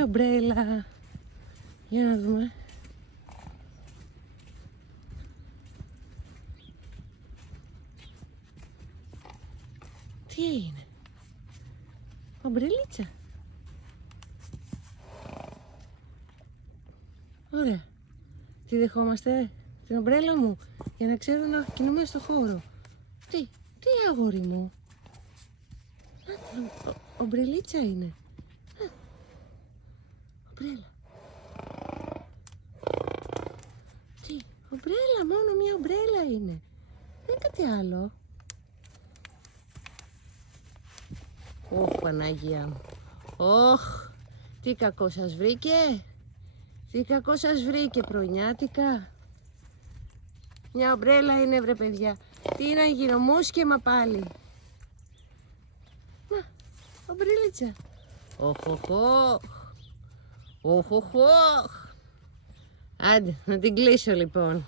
έχουμε ομπρέλα. Για να δούμε. Τι έγινε? Ομπρελίτσα. Ωραία. Τη δεχόμαστε, την ομπρέλα μου, για να ξέρω να κινούμαι στο χώρο. Τι αγόρι μου. Ομπρελίτσα είναι. Ομπρέλα. Τι, ομπρέλα, μόνο μια ομπρέλα είναι. Δεν είναι κάτι άλλο. Ωχ, Παναγία μου. Ωχ, τι κακό σας βρήκε. Τι κακό σας βρήκε πρωινιάτικα. Μια ομπρέλα είναι, βρε παιδιά. Τι να γίνω, μουσκεμα πάλι. Να, ομπρέλιτσα. Ωχ. Άντε, να την κλείσω λοιπόν.